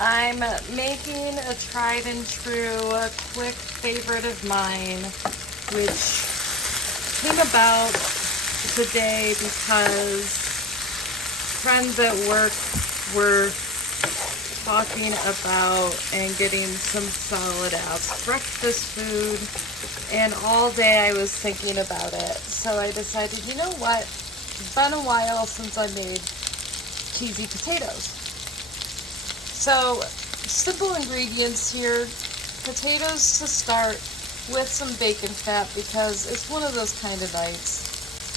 I'm making a tried and true quick favorite of mine, which came about today because friends at work were talking about and getting some solid ass breakfast food, and all day I was thinking about it. So I decided, you know what? It's been a while since I made cheesy potatoes. So, simple ingredients here. Potatoes to start with some bacon fat because it's one of those kind of nights.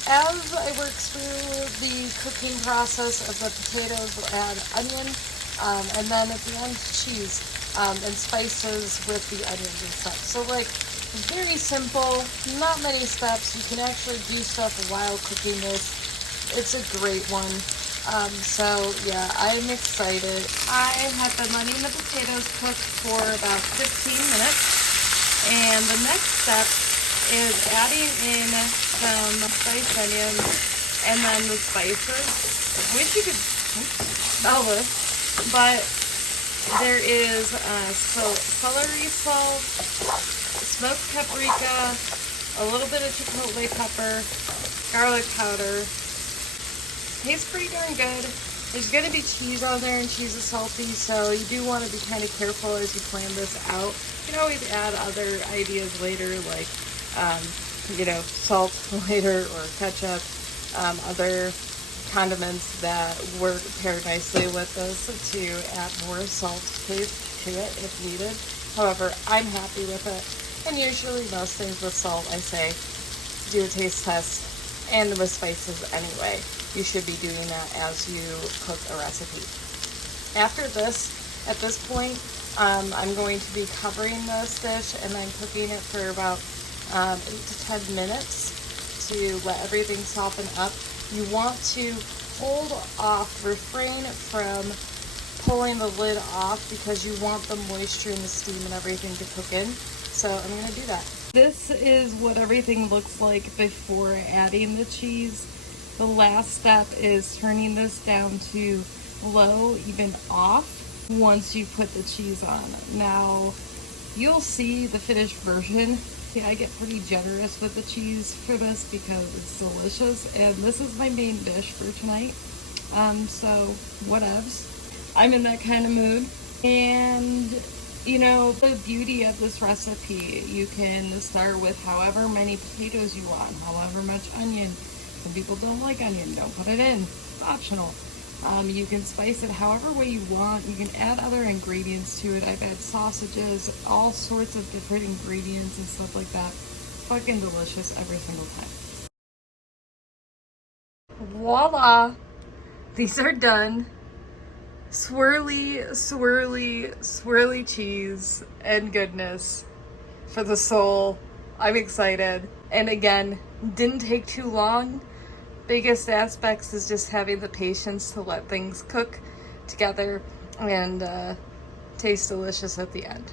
As I work through the cooking process of the potatoes, we'll add onion, and then at the end cheese and spices with the onions and stuff. So like very simple, not many steps. You can actually do stuff while cooking this. It's a great one. So yeah, I'm excited. I have been letting the potatoes cook for about 15 minutes. And the next step is adding in some diced onions and then the spices. I wish you could smell this, but there is celery salt, smoked paprika, a little bit of chipotle pepper, garlic powder. Tastes pretty darn good. There's going to be cheese on there, and cheese is salty, so you do want to be kind of careful as you plan this out. You can always add other ideas later, like, salt later, or ketchup, other condiments that work pair nicely with this to add more salt taste to it if needed. However, I'm happy with it, and usually most things with salt, I say, do a taste test, and with spices anyway. You should be doing that as you cook a recipe. After this, at this point, I'm going to be covering this dish and then cooking it for about 8 to 10 minutes to let everything soften up. You want to hold off, refrain from pulling the lid off because you want the moisture and the steam and everything to cook in. So I'm going to do that. This is what everything looks like before adding the cheese. The last step is turning this down to low, even off, once you put the cheese on. Now, you'll see the finished version. Yeah, I get pretty generous with the cheese for this because it's delicious, and this is my main dish for tonight. So whatevs. I'm in that kind of mood. And the beauty of this recipe, you can start with however many potatoes you want, however much onion. Some people don't like onion, don't put it in. It's optional. You can spice it however way you want. You can add other ingredients to it. I've added sausages, all sorts of different ingredients and stuff like that. Fucking delicious every single time. Voila! These are done. Swirly, swirly, swirly cheese and goodness for the soul. I'm excited. And again, didn't take too long. Biggest aspects is just having the patience to let things cook together and taste delicious at the end.